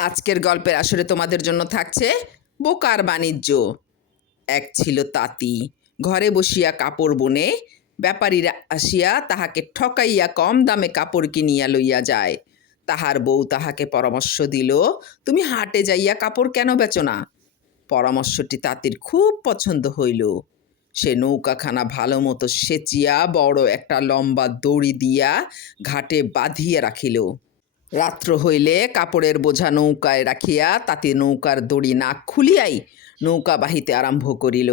আজকের গল্পের আসরে তোমাদের জন্য থাকছে বোকার বাণিজ্য। এক ছিল তাঁতি, ঘরে বসিয়া কাপড় বনে, ব্যাপারীরা আসিয়া তাহাকে ঠকাইয়া কম দামে কাপড় কিনিয়া লইয়া যায়। তাহার বউ তাহাকে পরামর্শ দিল, তুমি হাটে যাইয়া কাপড় কেন বেচো না? পরামর্শটি তাঁতির খুব পছন্দ হইল। সে নৌকাখানা ভালো মতো সেচিয়া বড় একটা লম্বা দড়ি দিয়া ঘাটে বাঁধিয়া রাখিল। রাত্র হইলে কাপড়ের বোঝা নৌকায় রাখিয়া তাতে নৌকার দড়ি না খুলিয়াই নৌকা বাহিতে আরম্ভ করিল।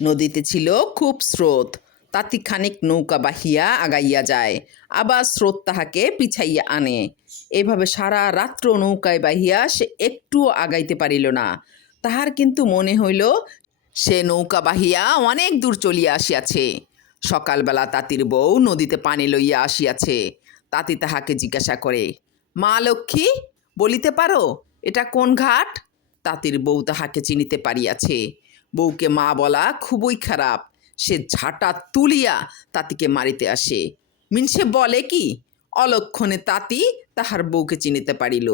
নদীতে ছিল খুব স্রোত, তাতি খানিক নৌকা বাহিয়া আগাইয়া যায়, আবার স্রোত তাহাকে পিছাইয়া আনে। এভাবে সারা রাত্র নৌকায় বাহিয়া সে একটুও আগাইতে পারিল না। তাহার কিন্তু মনে হইল, সে নৌকা বাহিয়া অনেক দূর চলিয়া আসিয়াছে। সকালবেলা তাঁতির বউ নদীতে পানি লইয়া আসিয়াছে, তাঁতি তাহাকে জিজ্ঞাসা করে মা লক্ষ্মী, বলিতে পারো, এটা কোন ঘাট? তাঁতির বউ তাহাকে চিনিতে পারিয়াছে। বউকে মা বলা খুবই খারাপ। সে ঝাঁটা তুলিয়া তাঁতিকে মারিতে আসে। মিনসে বলে কি, অলক্ষণে তাঁতি তাহার বউকে চিনিতে পারিল।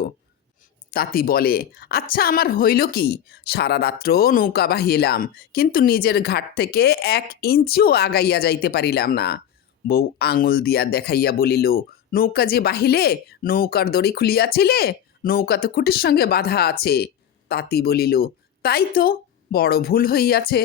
তাঁতি বলে আচ্ছা আমার হইল কি? সারা রাত্র নৌকা বাহিলাম, কিন্তু নিজের ঘাট থেকে এক ইঞ্চিও আগাইয়া যাইতে পারিলাম না। বউ আঙুল দিয়া দেখাইয়া বলিল নৌকা যে বাহিলে, নৌকার দড়ি খুলিয়াছিলে, নৌকা তো খুঁটির সঙ্গে বাধা আছে। তাঁতি বলিল, তাই তো, বড় ভুল হইয়াছে।